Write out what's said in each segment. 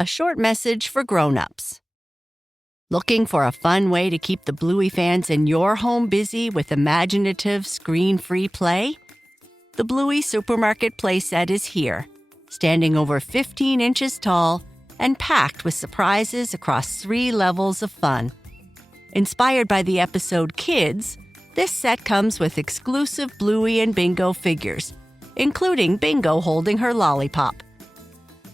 a short message for grown-ups. Looking for a fun way to keep the Bluey fans in your home busy with imaginative, screen-free play? The Bluey Supermarket playset is here, standing over 15 inches tall and packed with surprises across 3 levels of fun. Inspired by the episode Kids, this set comes with exclusive Bluey and Bingo figures, including Bingo holding her lollipop.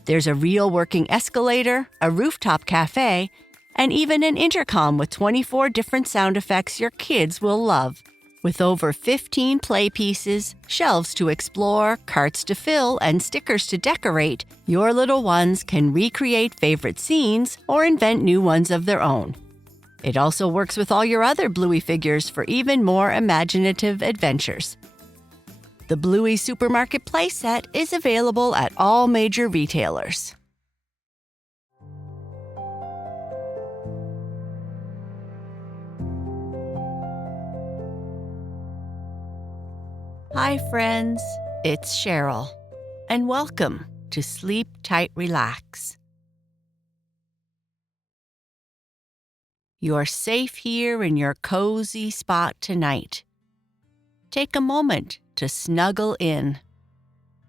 There's a real working escalator, a rooftop cafe, and even an intercom with 24 different sound effects your kids will love. With over 15 play pieces, shelves to explore, carts to fill, and stickers to decorate, your little ones can recreate favorite scenes or invent new ones of their own. It also works with all your other Bluey figures for even more imaginative adventures. The Bluey Supermarket playset is available at all major retailers. Hi friends, it's Sheryl, and welcome to Sleep Tight Relax. You're safe here in your cozy spot tonight. Take a moment to snuggle in.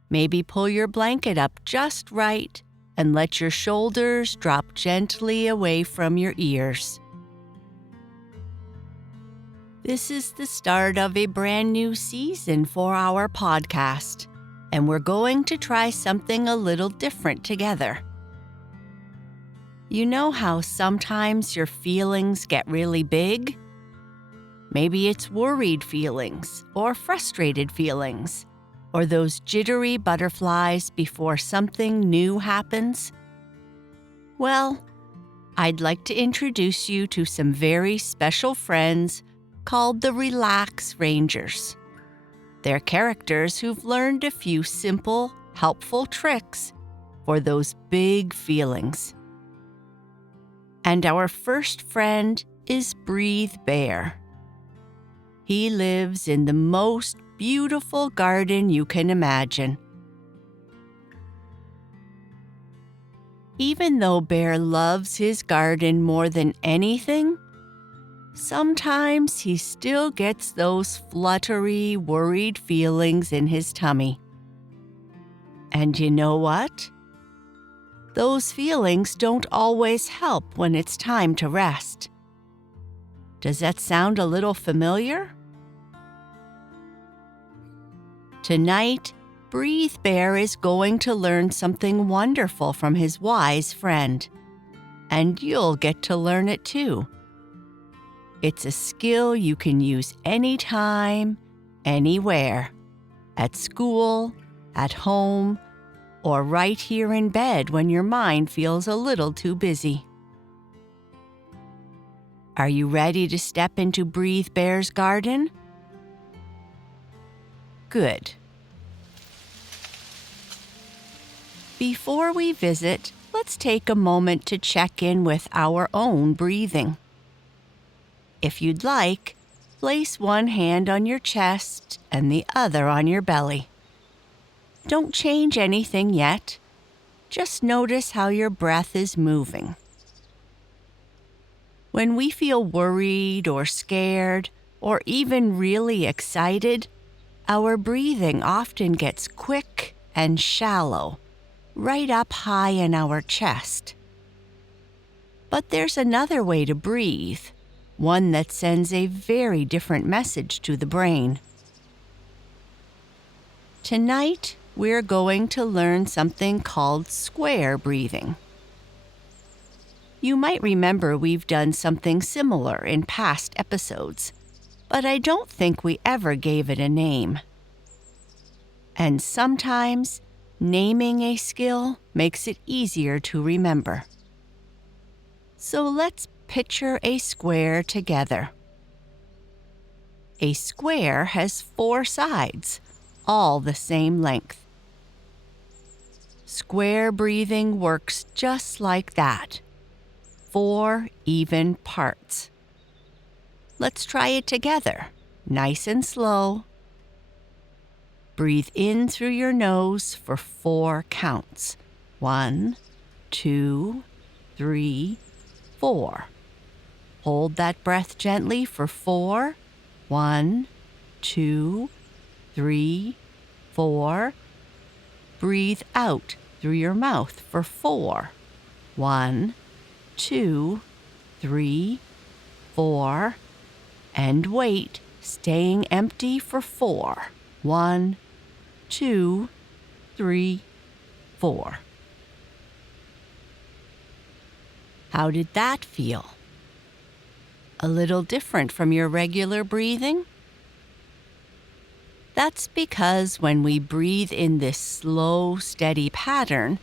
Maybe pull your blanket up just right and let your shoulders drop gently away from your ears. This is the start of a brand new season for our podcast, and we're going to try something a little different together. You know how sometimes your feelings get really big? Maybe it's worried feelings or frustrated feelings, or those jittery butterflies before something new happens. Well, I'd like to introduce you to some very special friends called the Relax Rangers. They're characters who've learned a few simple, helpful tricks for those big feelings. And our first friend is Breathe Bear. He lives in the most beautiful garden you can imagine. Even though Bear loves his garden more than anything, sometimes he still gets those fluttery, worried feelings in his tummy. And you know what? Those feelings don't always help when it's time to rest. Does that sound a little familiar? Tonight, Breathe Bear is going to learn something wonderful from his wise friend, and you'll get to learn it too. It's a skill you can use anytime, anywhere, at school, at home, or right here in bed when your mind feels a little too busy. Are you ready to step into Breathe Bear's garden? Good. Before we visit, let's take a moment to check in with our own breathing. If you'd like, place one hand on your chest and the other on your belly. Don't change anything yet. Just notice how your breath is moving. When we feel worried or scared or even really excited, our breathing often gets quick and shallow, right up high in our chest. But there's another way to breathe, one that sends a very different message to the brain. Tonight, we're going to learn something called square breathing. You might remember we've done something similar in past episodes, but I don't think we ever gave it a name. And sometimes, naming a skill makes it easier to remember. So let's picture a square together. A square has 4 sides, all the same length. Square breathing works just like that. 4 even parts. Let's try it together, nice and slow. Breathe in through your nose for 4 counts. 1, 2, 3, 4. Hold that breath gently for 4. 1, 2, 3, 4. Breathe out through your mouth for 4. 1, 2, 3, 4. And wait, staying empty for 4. 1, 2, 3, 4. How did that feel? A little different from your regular breathing? That's because when we breathe in this slow, steady pattern,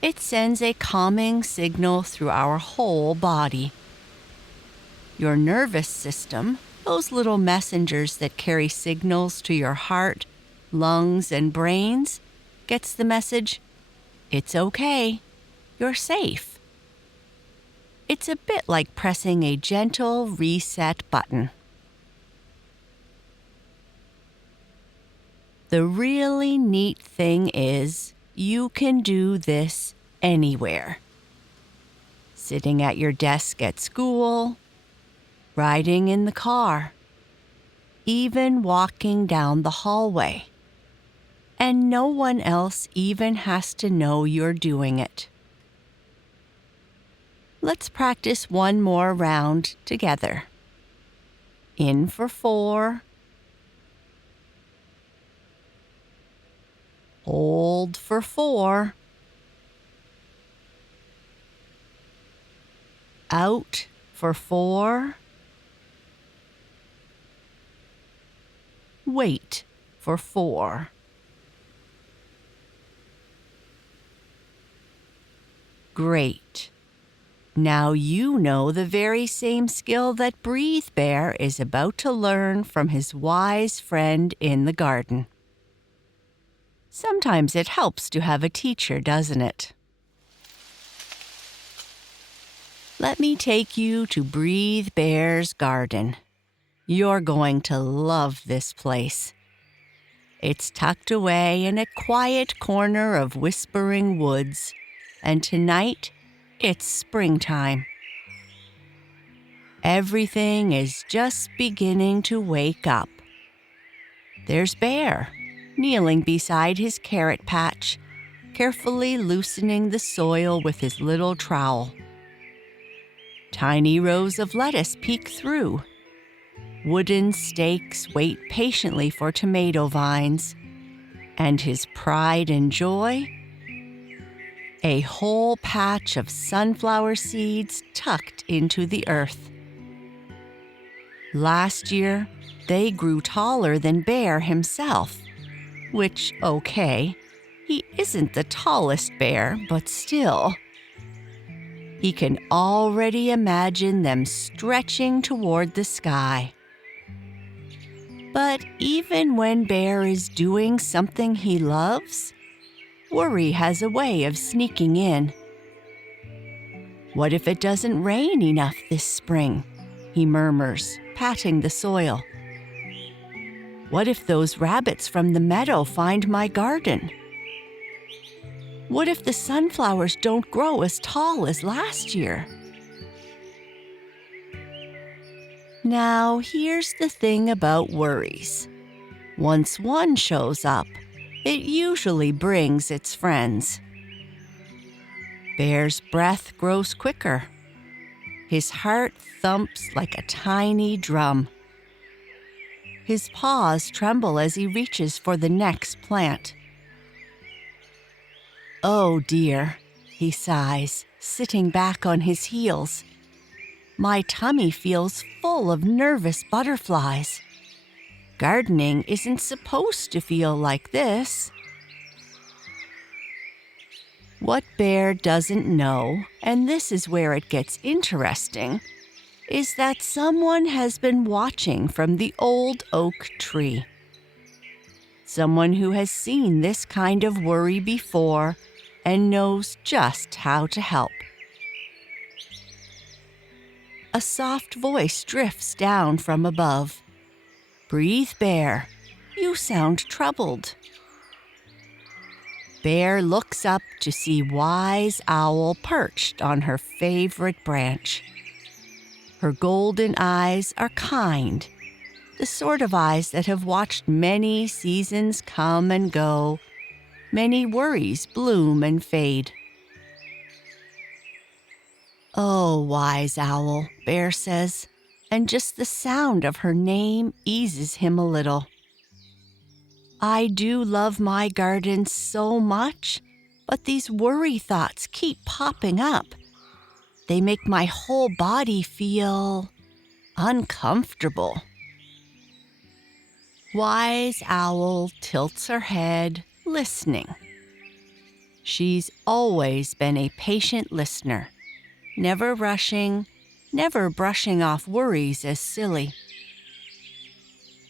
it sends a calming signal through our whole body. Your nervous system, those little messengers that carry signals to your heart, lungs, and brains, gets the message, "It's okay, you're safe." It's a bit like pressing a gentle reset button. The really neat thing is, you can do this anywhere. Sitting at your desk at school, riding in the car, even walking down the hallway. And no one else even has to know you're doing it. Let's practice one more round together. In for 4. Hold for 4. Out for 4. Wait for 4. Great. Now you know the very same skill that Breathe Bear is about to learn from his wise friend in the garden. Sometimes it helps to have a teacher, doesn't it? Let me take you to Breathe Bear's garden. You're going to love this place. It's tucked away in a quiet corner of whispering woods, and tonight, it's springtime. Everything is just beginning to wake up. There's Bear, kneeling beside his carrot patch, carefully loosening the soil with his little trowel. Tiny rows of lettuce peek through. Wooden stakes wait patiently for tomato vines. And his pride and joy? A whole patch of sunflower seeds tucked into the earth. Last year, they grew taller than Bear himself, which, okay, he isn't the tallest bear, but still. He can already imagine them stretching toward the sky. But even when Bear is doing something he loves, worry has a way of sneaking in. What if it doesn't rain enough this spring? He murmurs, patting the soil. What if those rabbits from the meadow find my garden? What if the sunflowers don't grow as tall as last year? Now, here's the thing about worries. Once one shows up, it usually brings its friends. Bear's breath grows quicker. His heart thumps like a tiny drum. His paws tremble as he reaches for the next plant. Oh dear, he sighs, sitting back on his heels. My tummy feels full of nervous butterflies. Gardening isn't supposed to feel like this. What Bear doesn't know, and this is where it gets interesting, is that someone has been watching from the old oak tree. Someone who has seen this kind of worry before and knows just how to help. A soft voice drifts down from above. Breathe, Bear. You sound troubled. Bear looks up to see Wise Owl perched on her favorite branch. Her golden eyes are kind, the sort of eyes that have watched many seasons come and go, many worries bloom and fade. "Oh, Wise Owl," Bear says, and just the sound of her name eases him a little. "I do love my garden so much, but these worry thoughts keep popping up. They make my whole body feel uncomfortable." Wise Owl tilts her head, listening. She's always been a patient listener, never rushing, never brushing off worries as silly.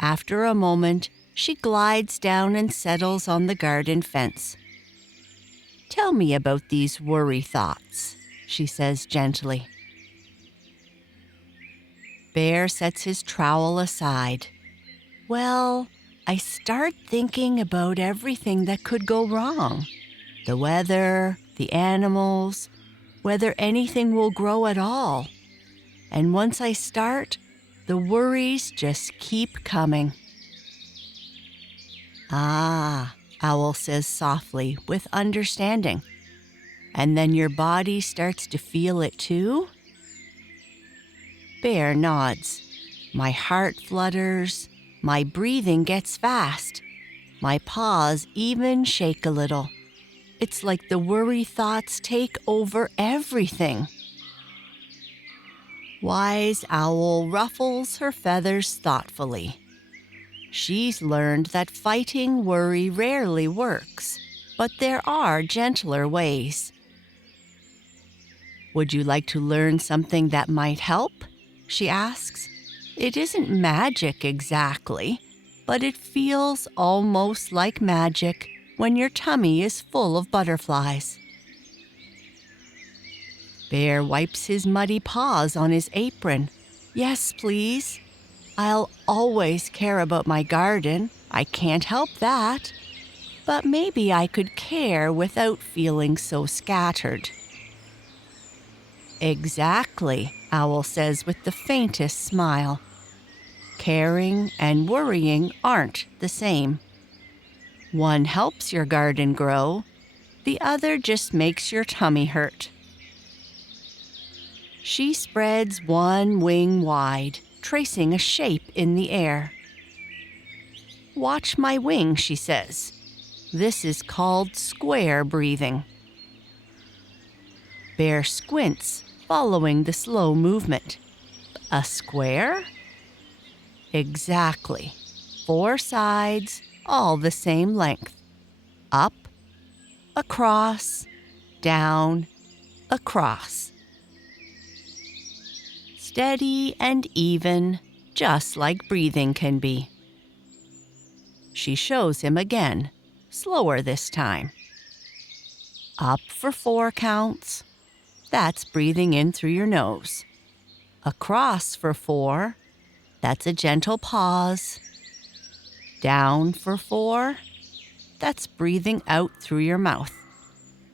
After a moment, she glides down and settles on the garden fence. "Tell me about these worry thoughts," she says gently. Bear sets his trowel aside. "Well, I start thinking about everything that could go wrong. The weather, the animals, whether anything will grow at all. And once I start, the worries just keep coming." "Ah," Owl says softly, with understanding. "And then your body starts to feel it too?" Bear nods. "My heart flutters, my breathing gets fast, my paws even shake a little. It's like the worry thoughts take over everything." Wise Owl ruffles her feathers thoughtfully. She's learned that fighting worry rarely works, but there are gentler ways. "Would you like to learn something that might help?" she asks. "It isn't magic exactly, but it feels almost like magic when your tummy is full of butterflies." Bear wipes his muddy paws on his apron. "Yes, please. I'll always care about my garden. I can't help that. But maybe I could care without feeling so scattered." "Exactly," Owl says with the faintest smile. "Caring and worrying aren't the same. One helps your garden grow, the other just makes your tummy hurt." She spreads one wing wide, tracing a shape in the air. "Watch my wing," she says. "This is called square breathing." Bear squints, following the slow movement. "A square?" "Exactly. 4 sides, all the same length. Up, across, down, across. Steady and even, just like breathing can be." She shows him again, slower this time. Up for 4 counts. That's breathing in through your nose. Across for 4. That's a gentle pause. Down for 4. That's breathing out through your mouth.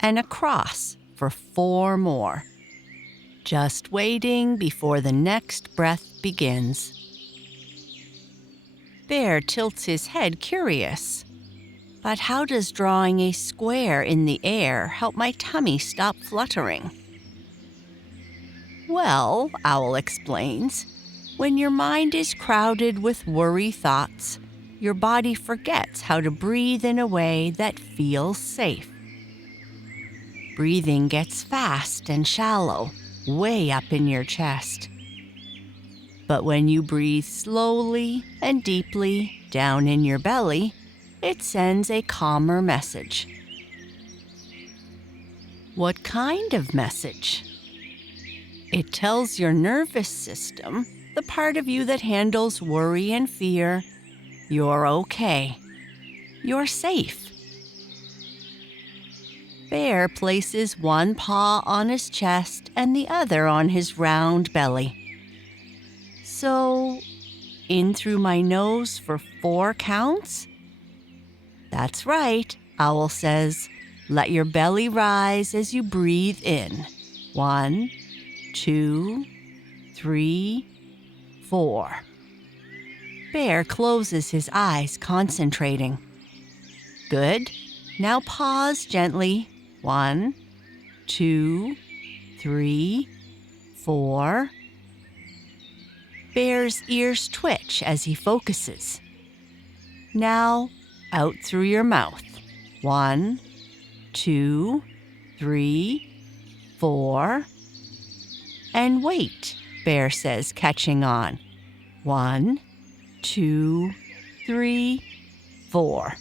And across for 4 more. Just waiting before the next breath begins. Bear tilts his head, curious. "But how does drawing a square in the air help my tummy stop fluttering?" "Well," Owl explains, "when your mind is crowded with worry thoughts, your body forgets how to breathe in a way that feels safe. Breathing gets fast and shallow, way up in your chest. But when you breathe slowly and deeply down in your belly, it sends a calmer message." "What kind of message?" "It tells your nervous system, the part of you that handles worry and fear, you're okay. You're safe." Bear places one paw on his chest and the other on his round belly. "So, in through my nose for 4 counts?" "That's right," Owl says. Let your belly rise as you breathe in. 1, 2, 3, 4. Bear closes his eyes, concentrating. Good. Now pause gently. 1, 2, 3, 4. Bear's ears twitch as he focuses. Now, out through your mouth. 1, 2, 3, 4. And wait, Bear says, catching on. 1, 2, 3, 4.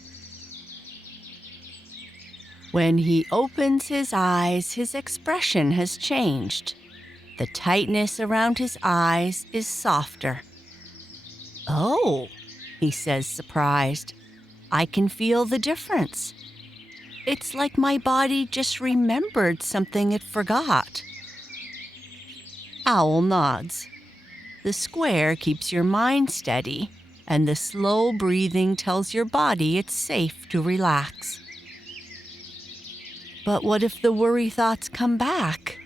When he opens his eyes, his expression has changed. The tightness around his eyes is softer. Oh, he says, surprised. I can feel the difference. It's like my body just remembered something it forgot. Owl nods. The square keeps your mind steady, and the slow breathing tells your body it's safe to relax. But what if the worry thoughts come back?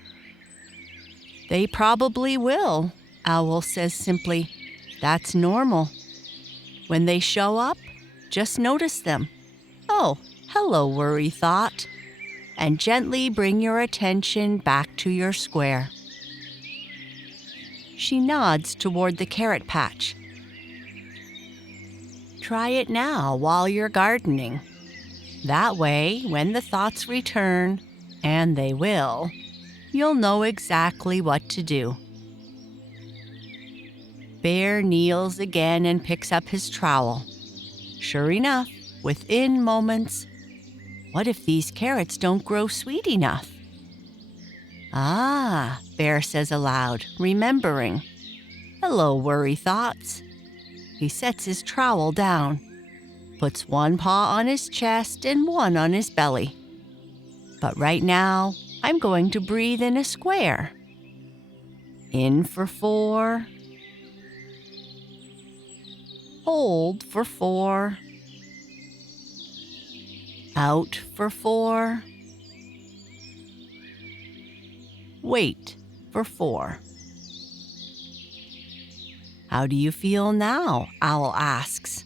They probably will, Owl says simply. That's normal. When they show up, just notice them. Oh, hello, worry thought. And gently bring your attention back to your square. She nods toward the carrot patch. Try it now while you're gardening. That way, when the thoughts return, and they will, you'll know exactly what to do. Bear kneels again and picks up his trowel. Sure enough, within moments, what if these carrots don't grow sweet enough? Ah, Bear says aloud, remembering. Hello, worry thoughts. He sets his trowel down, puts one paw on his chest and one on his belly. But right now, I'm going to breathe in a square. In for 4. Hold for 4. Out for 4. Wait for 4. How do you feel now? Owl asks.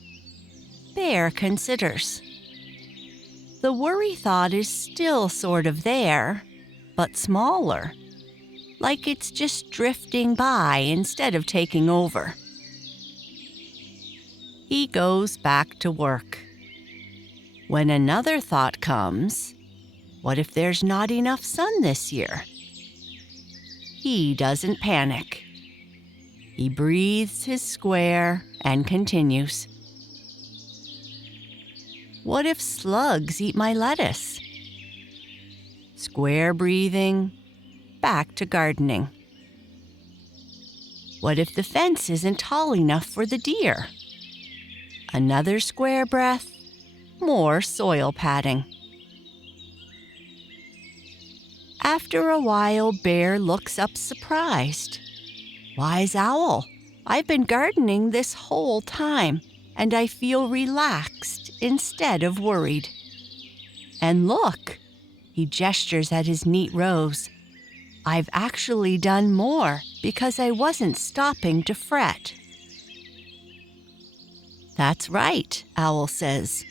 Bear considers. The worry thought is still sort of there, but smaller, like it's just drifting by instead of taking over. He goes back to work. When another thought comes, what if there's not enough sun this year? He doesn't panic. He breathes his square and continues. What if slugs eat my lettuce? Square breathing, back to gardening. What if the fence isn't tall enough for the deer? Another square breath, more soil padding. After a while, Bear looks up surprised. Wise Owl, I've been gardening this whole time, and I feel relaxed instead of worried. And look, he gestures at his neat rows. I've actually done more because I wasn't stopping to fret. That's right, Owl says.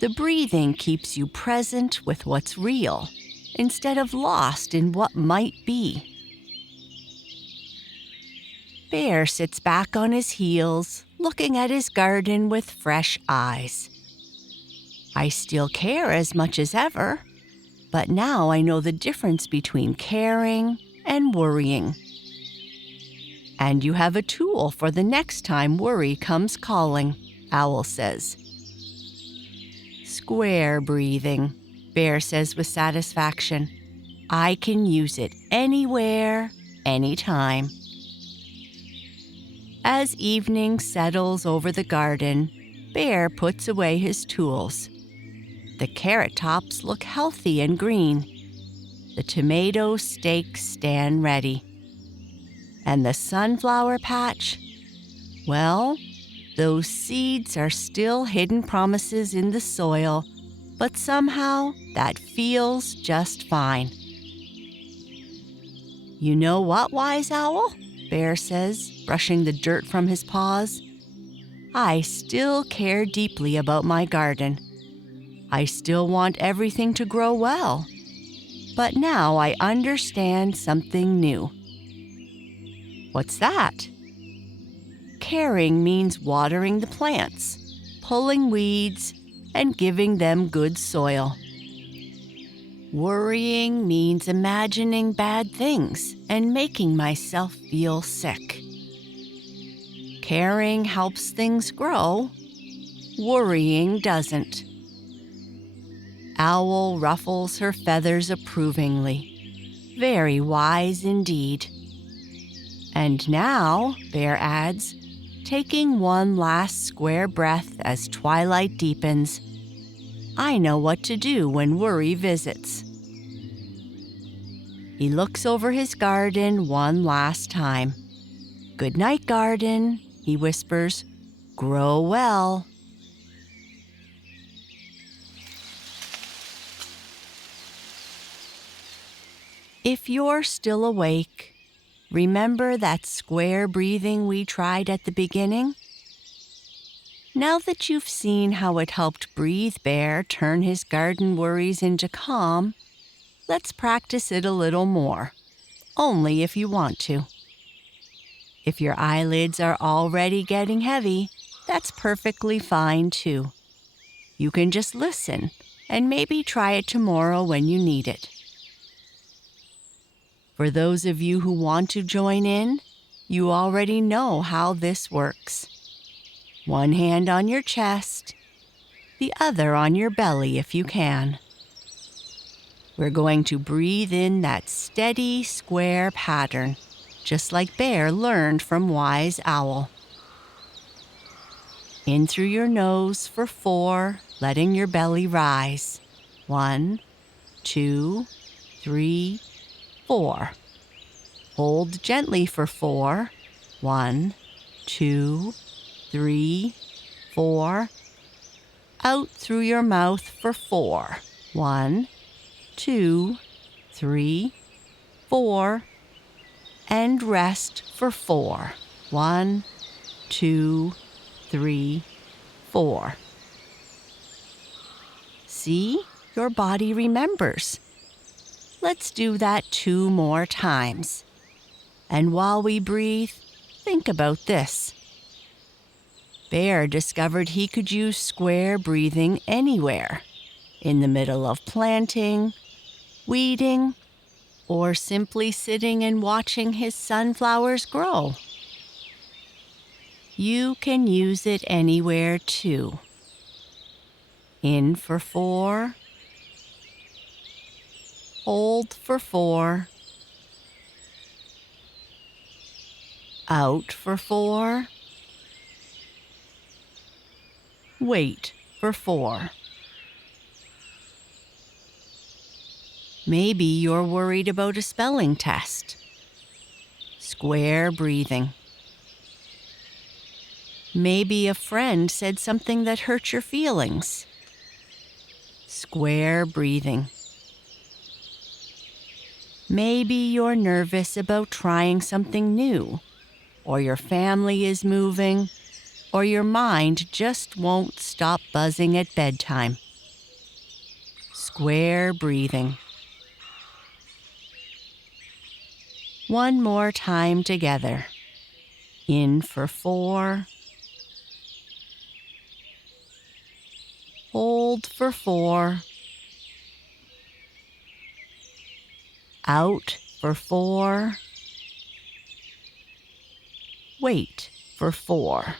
The breathing keeps you present with what's real, instead of lost in what might be. Bear sits back on his heels, looking at his garden with fresh eyes. I still care as much as ever, but now I know the difference between caring and worrying. And you have a tool for the next time worry comes calling, Owl says. Square breathing, Bear says with satisfaction. I can use it anywhere, anytime. As evening settles over the garden, Bear puts away his tools. The carrot tops look healthy and green. The tomato stakes stand ready. And the sunflower patch? Well, those seeds are still hidden promises in the soil, but somehow that feels just fine. "You know what, Wise Owl?" Bear says, brushing the dirt from his paws. "I still care deeply about my garden. I still want everything to grow well. But now I understand something new." "What's that?" "Caring means watering the plants, pulling weeds, and giving them good soil. Worrying means imagining bad things and making myself feel sick. Caring helps things grow. Worrying doesn't." Owl ruffles her feathers approvingly. "Very wise indeed." "And now," Bear adds, taking one last square breath as twilight deepens, "I know what to do when worry visits." He looks over his garden one last time. "Good night, garden," he whispers. "Grow well." If you're still awake, remember that square breathing we tried at the beginning? Now that you've seen how it helped Breathe Bear turn his garden worries into calm, let's practice it a little more, only if you want to. If your eyelids are already getting heavy, that's perfectly fine too. You can just listen and maybe try it tomorrow when you need it. For those of you who want to join in, you already know how this works. One hand on your chest, the other on your belly if you can. We're going to breathe in that steady, square pattern, just like Bear learned from Wise Owl. In through your nose for 4, letting your belly rise. 1, 2, 3, 4. Hold gently for 4. 1, 2, 3, 4. Out through your mouth for 4. 1, 2, 3, 4. And rest for 4. 1, 2, 3, 4. See? Your body remembers. Let's do that 2 more times. And while we breathe, think about this. Bear discovered he could use square breathing anywhere, in the middle of planting, weeding, or simply sitting and watching his sunflowers grow. You can use it anywhere too. In for 4. Hold for 4. Out for 4. Wait for 4. Maybe you're worried about a spelling test. Square breathing. Maybe a friend said something that hurt your feelings. Square breathing. Maybe you're nervous about trying something new, or your family is moving, or your mind just won't stop buzzing at bedtime. Square breathing. One more time together. In for 4. Hold for 4. Out for 4. Wait for 4.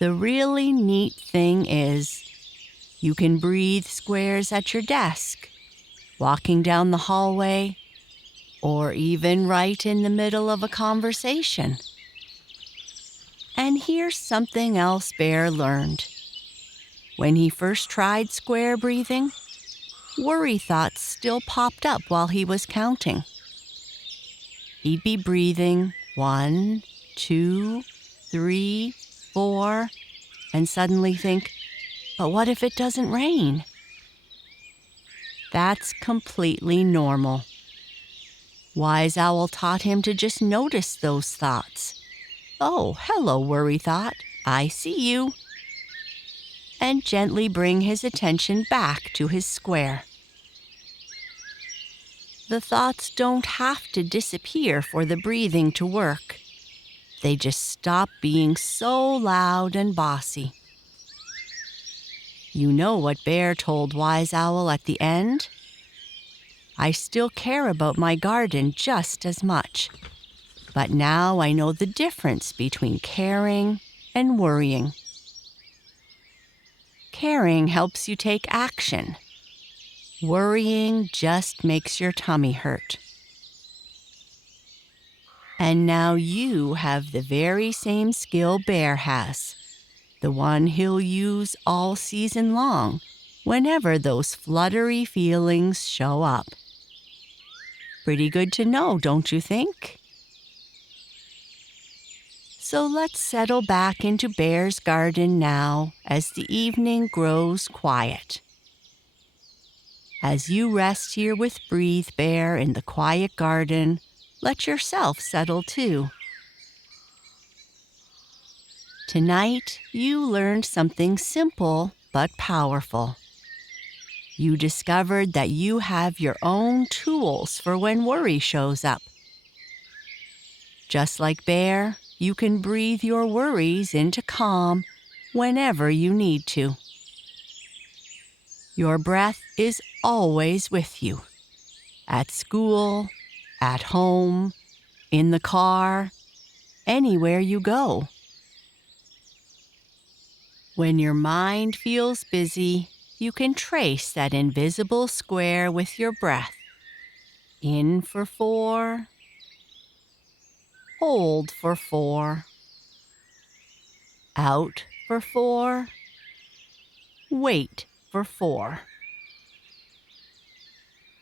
The really neat thing is, you can breathe squares at your desk, walking down the hallway, or even right in the middle of a conversation. And here's something else Bear learned. When he first tried square breathing, worry thoughts still popped up while he was counting. He'd be breathing 1, 2, 3, 4, and suddenly think, but what if it doesn't rain? That's completely normal. Wise Owl taught him to just notice those thoughts. Oh, hello, worry thought. I see you. And gently bring his attention back to his square. The thoughts don't have to disappear for the breathing to work. They just stop being so loud and bossy. You know what Bear told Wise Owl at the end? I still care about my garden just as much. But now I know the difference between caring and worrying. Caring helps you take action. Worrying just makes your tummy hurt. And now you have the very same skill Bear has, the one he'll use all season long, whenever those fluttery feelings show up. Pretty good to know, don't you think? So let's settle back into Bear's garden now as the evening grows quiet. As you rest here with Breathe Bear in the quiet garden, let yourself settle too. Tonight, you learned something simple but powerful. You discovered that you have your own tools for when worry shows up. Just like Bear, you can breathe your worries into calm whenever you need to. Your breath is always with you. At school, at home, in the car, anywhere you go. When your mind feels busy, you can trace that invisible square with your breath. In for 4, hold for 4, out for 4, wait for 4.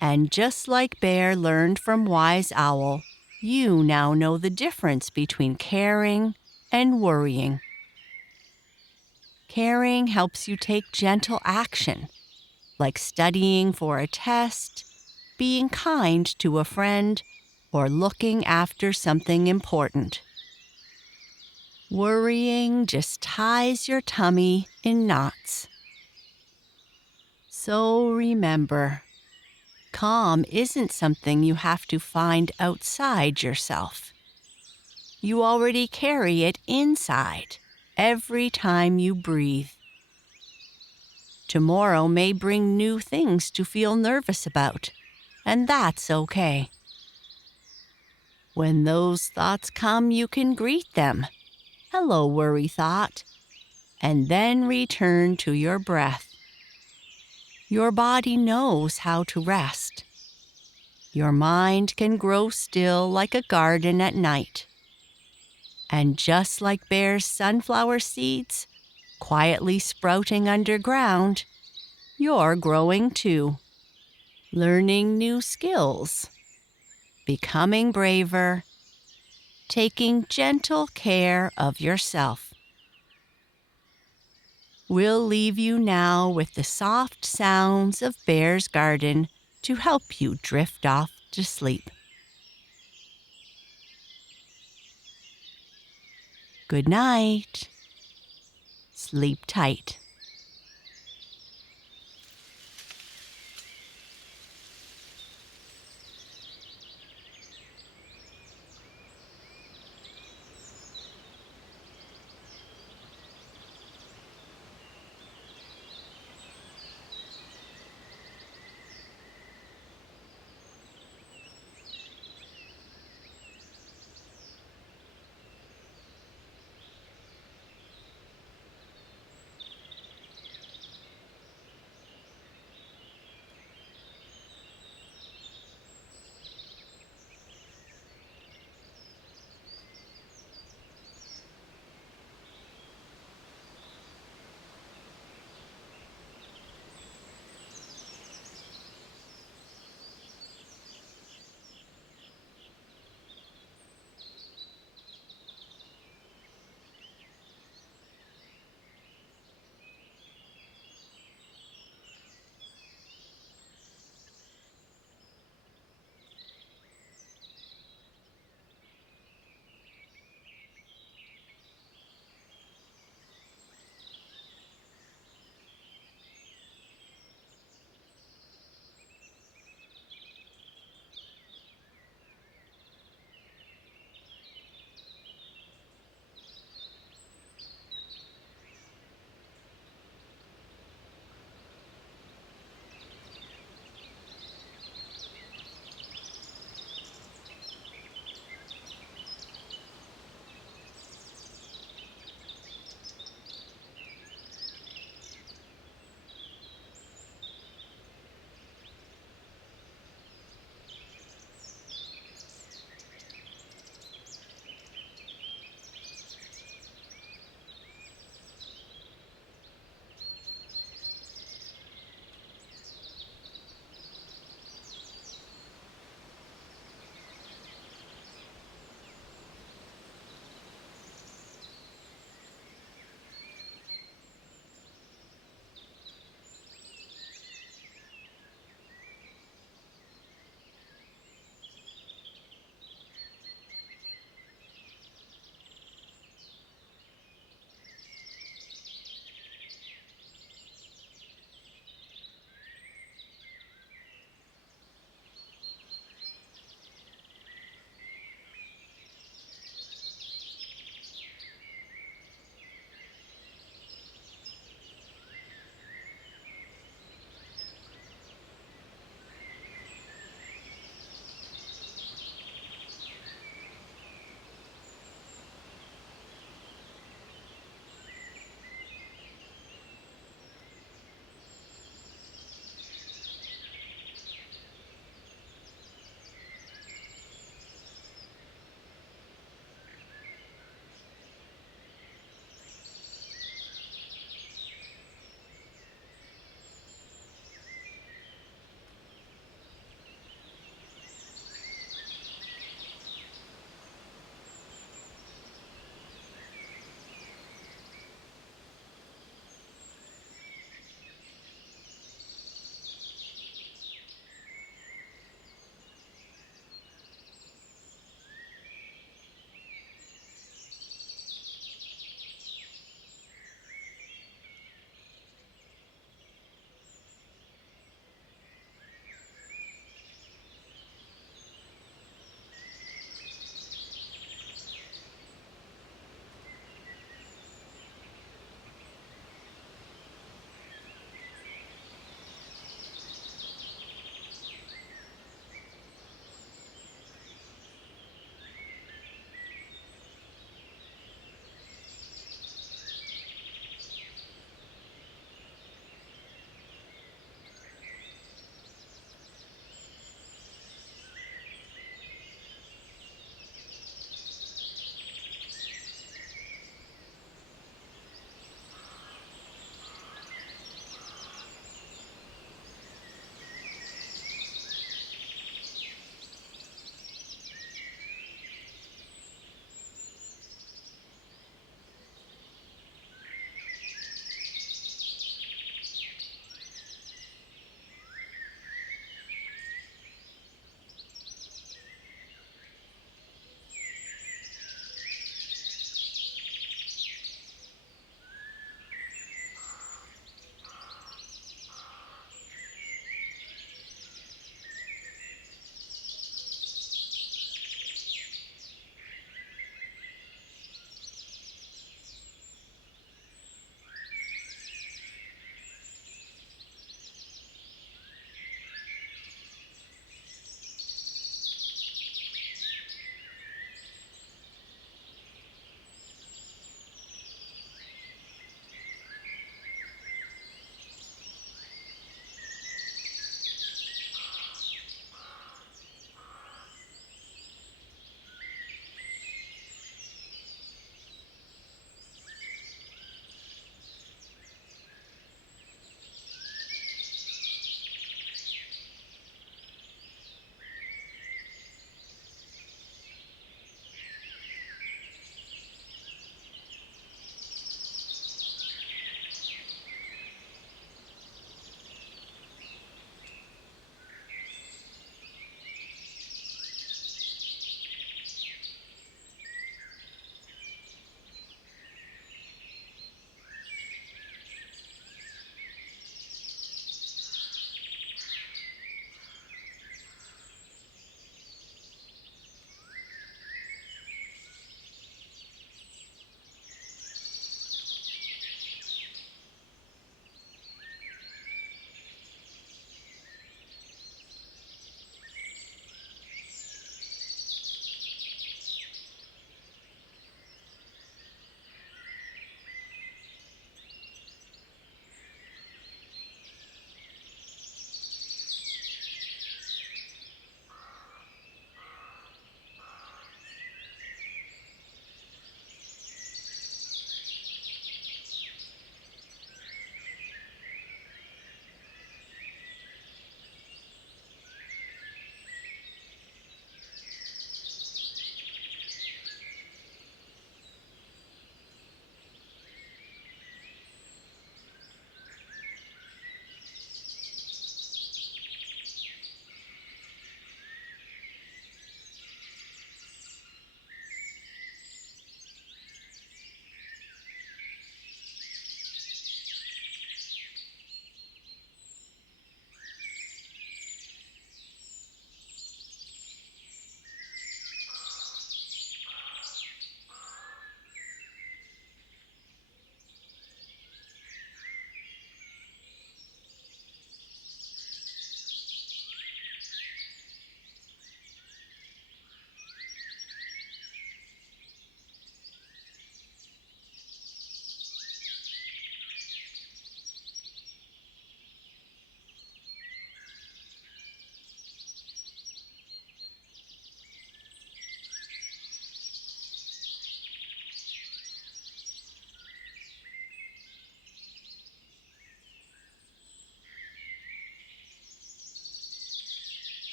And just like Bear learned from Wise Owl, you now know the difference between caring and worrying. Caring helps you take gentle action, like studying for a test, being kind to a friend, or looking after something important. Worrying just ties your tummy in knots. So remember, calm isn't something you have to find outside yourself. You already carry it inside every time you breathe. Tomorrow may bring new things to feel nervous about, and that's okay. When those thoughts come, you can greet them. Hello, worry thought. And then return to your breath. Your body knows how to rest. Your mind can grow still like a garden at night. And just like Bear's sunflower seeds, quietly sprouting underground, you're growing too. Learning new skills, becoming braver, taking gentle care of yourself. We'll leave you now with the soft sounds of Bear's garden to help you drift off to sleep. Good night. Sleep tight.